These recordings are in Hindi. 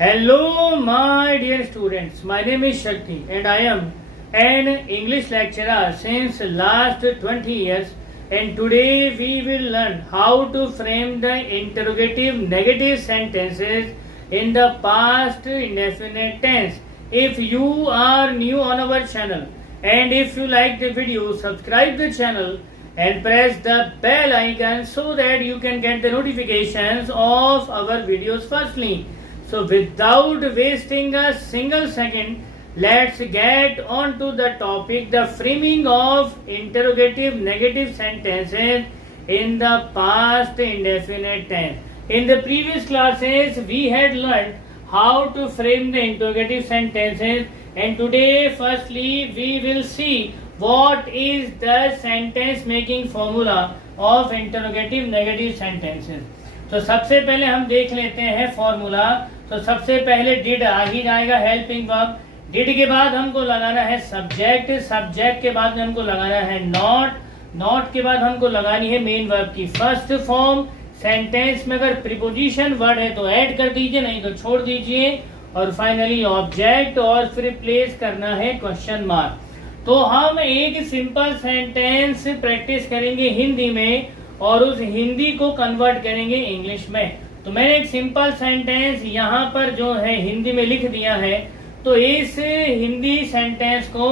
Hello, my dear students. My name is Shakti, and I am an English lecturer since last 20 years. And today we will learn how to frame the interrogative negative sentences in the past indefinite tense. If you are new on our channel and if you like the video, subscribe the channel and press the bell icon so that you can get the notifications of our videos firstly. So without wasting a single second, let's get on to the topic, the framing of interrogative negative sentences in the past indefinite tense. In the previous classes, we had learned how to frame the interrogative sentences, and today firstly we will see what is the sentence making formula of interrogative negative sentences. तो सबसे पहले हम देख लेते हैं फॉर्मूला। तो सबसे पहले डिड आ ही जाएगा, हेल्पिंग वर्ब। डिड के बाद हमको लगाना है सब्जेक्ट, सब्जेक्ट के बाद हमको लगाना है नॉट, नॉट के बाद हमको लगानी है मेन वर्ब की फर्स्ट फॉर्म। सेंटेंस में अगर प्रीपोजिशन वर्ड है तो ऐड कर दीजिए, नहीं तो छोड़ दीजिए। और फाइनली ऑब्जेक्ट और फिर प्लेस करना है क्वेश्चन मार्क। तो हम एक सिंपल सेंटेंस प्रैक्टिस करेंगे हिंदी में और उस हिंदी को कन्वर्ट करेंगे इंग्लिश में। तो मैंने एक सिंपल सेंटेंस यहाँ पर जो है हिंदी में लिख दिया है। तो इस हिंदी सेंटेंस को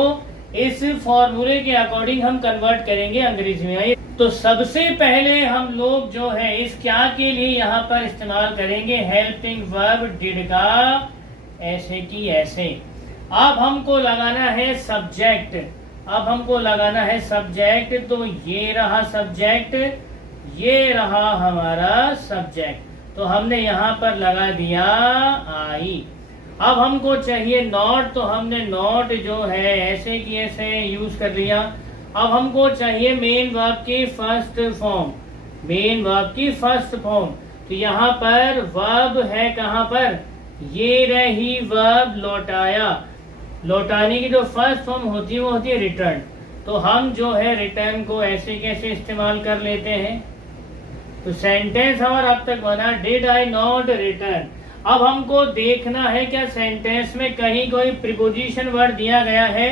इस फॉर्मूले के अकॉर्डिंग हम कन्वर्ट करेंगे अंग्रेजी में। तो सबसे पहले हम लोग जो है इस क्या के लिए यहाँ पर इस्तेमाल करेंगे, हेल्पिंग वर्ब डिड का ऐसे की ऐसे। अब हमको लगाना है सब्जेक्ट, अब हमको लगाना है सब्जेक्ट। तो ये रहा सब्जेक्ट, ये रहा हमारा सब्जेक्ट। तो हमने यहाँ पर लगा दिया आई। अब हमको चाहिए नॉट, तो हमने नॉट जो है ऐसे की ऐसे यूज कर लिया। अब हमको चाहिए मेन वर्ब की फर्स्ट फॉर्म, मेन वर्ब की फर्स्ट फॉर्म। तो यहाँ पर वर्ब है कहाँ पर, ये रही वर्ब लौटाया। लौटाने की जो फर्स्ट फॉर्म होती है वो होती है रिटर्न। तो हम जो है रिटर्न को ऐसे कैसे इस्तेमाल कर लेते हैं। तो सेंटेंस हमारा अब तक बना डिड आई नॉट रिटर्न। अब हमको देखना है क्या सेंटेंस में कहीं कोई प्रीपोजिशन वर्ड दिया गया है।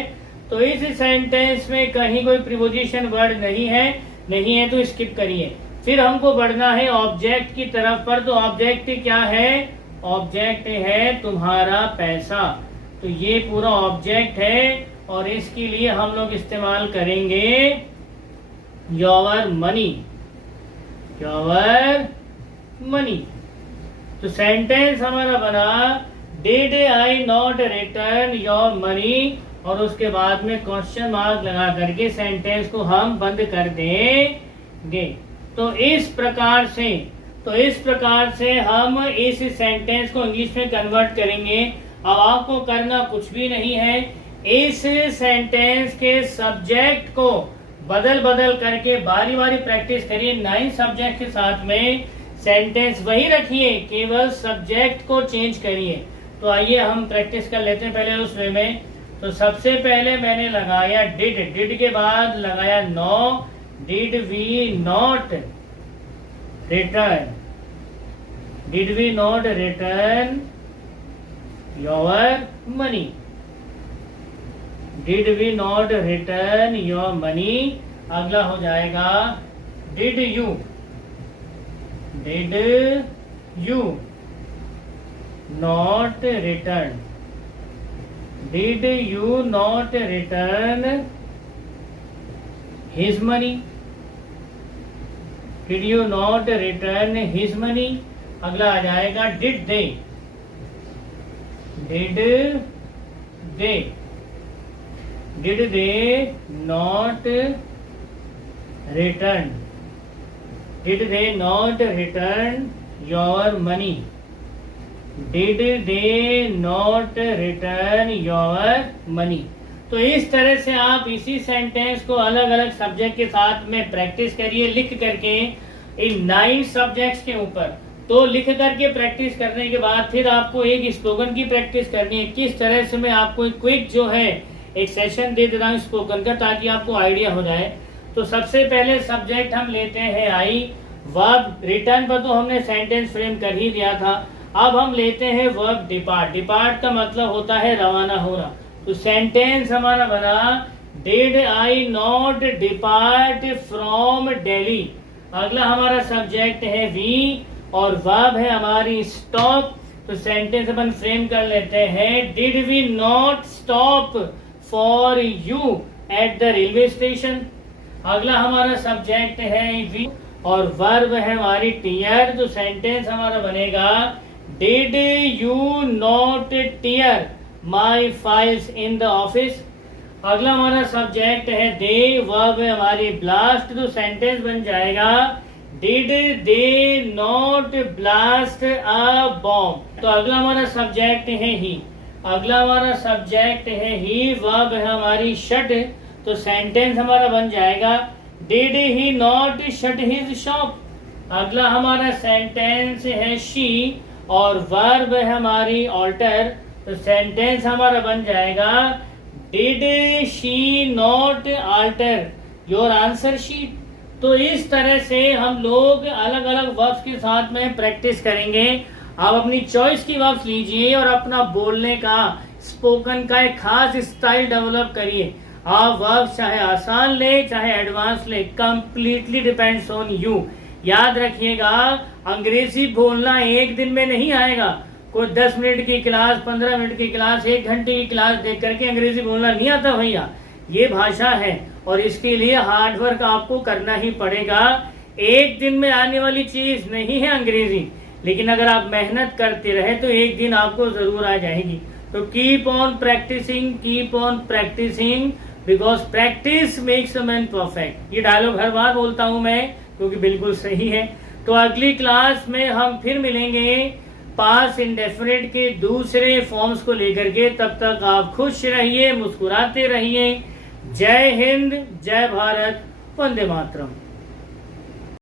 तो इस सेंटेंस में कहीं कोई प्रीपोजिशन वर्ड नहीं है, नहीं है तो स्किप करिए। फिर हमको बढ़ना है ऑब्जेक्ट की तरफ पर। तो ऑब्जेक्ट क्या है, ऑब्जेक्ट है तुम्हारा पैसा। तो ये पूरा ऑब्जेक्ट है और इसके लिए हम लोग इस्तेमाल करेंगे योर मनी, योर मनी। तो सेंटेंस हमारा बना did I not return your money, और उसके बाद में क्वेश्चन मार्क लगा करके सेंटेंस को हम बंद कर देंगे। तो इस प्रकार से हम इस सेंटेंस को इंग्लिश में कन्वर्ट करेंगे। अब आपको करना कुछ भी नहीं है, इस सेंटेंस के सब्जेक्ट को बदल बदल करके बारी बारी प्रैक्टिस करिए। 9 सब्जेक्ट के साथ में सेंटेंस वही रखिए, केवल सब्जेक्ट को चेंज करिए। तो आइए हम प्रैक्टिस कर लेते हैं पहले उस वे में। तो सबसे पहले मैंने लगाया डिड, डिड के बाद लगाया no, did we not return, did we not return your money, did we not return your money. अगला हो जाएगा did you, did you not return, did you not return his money, did you not return his money. अगला आ जाएगा did they, did they, did they not return, did they not return your money, did they not return your money. तो इस तरह से आप इसी सेंटेंस को अलग अलग सब्जेक्ट के साथ में प्रैक्टिस करिए लिख करके इन 9 सब्जेक्ट्स के ऊपर। तो लिख करके प्रैक्टिस करने के बाद फिर आपको एक स्पोकन की प्रैक्टिस करनी है। किस तरह से मैं आपको एक क्विक जो है एक सेशन दे दे रहा हूँ स्पोकन का, ताकि आपको आइडिया हो जाए। तो सबसे पहले सब्जेक्ट हम लेते हैं आई, वर्ब रिटर्न पर तो हमने सेंटेंस फ्रेम कर ही दिया था। अब हम लेते हैं वर्ब डिपार्ट। डिपार्ट का मतलब होता है रवाना होना। तो सेंटेंस हमारा बना did I not depart from Delhi. अगला हमारा सब्जेक्ट है वी और वर्ब है हमारी स्टॉप। तो सेंटेंस अपन फ्रेम कर लेते हैं did we not stop for you at the railway station. अगला हमारा सब्जेक्ट है वी और वर्ब है हमारी टीयर। तो सेंटेंस हमारा बनेगा did you not tier my files in the office. अगला हमारा सब्जेक्ट है दे, वर्ब है हमारी ब्लास्ट। तो सेंटेंस बन जाएगा did they not blast a bomb. तो अगला हमारा सब्जेक्ट है ही। अगला हमारा सब्जेक्ट है ही, वर्ब है हमारी शट। तो सेंटेंस हमारा बन जाएगा did he not shut his shop. अगला हमारा सेंटेंस है शी और वर्ब है हमारी ऑल्टर। तो सेंटेंस हमारा बन जाएगा did she not alter your answer sheet. तो इस तरह से हम लोग अलग अलग वर्ब्स के साथ में प्रैक्टिस करेंगे। आप अपनी चॉइस की वर्ब्स लीजिए और अपना बोलने का, स्पोकन का एक खास स्टाइल डेवलप करिए। आप वर्ब्स चाहे आसान ले चाहे एडवांस ले, कंप्लीटली डिपेंड्स ऑन यू। याद रखिएगा, अंग्रेजी बोलना एक दिन में नहीं आएगा। कोई 10 मिनट की क्लास, 15 मिनट की क्लास, 1 घंटे की क्लास देख करके अंग्रेजी बोलना नहीं आता भैया। ये भाषा है और इसके लिए हार्डवर्क आपको करना ही पड़ेगा। एक दिन में आने वाली चीज नहीं है अंग्रेजी, लेकिन अगर आप मेहनत करते रहे तो एक दिन आपको जरूर आ जाएगी। तो keep on practising because practice makes a man perfect. ये डायलॉग हर बार बोलता हूं मैं क्योंकि बिल्कुल सही है। तो अगली क्लास में हम फिर मिलेंगे पास्ट इंडेफिनिट के दूसरे फॉर्म्स को लेकर के। तब तक आप खुश रहिए, मुस्कुराते रहिए। जय हिंद, जय भारत, वंदे मातरम।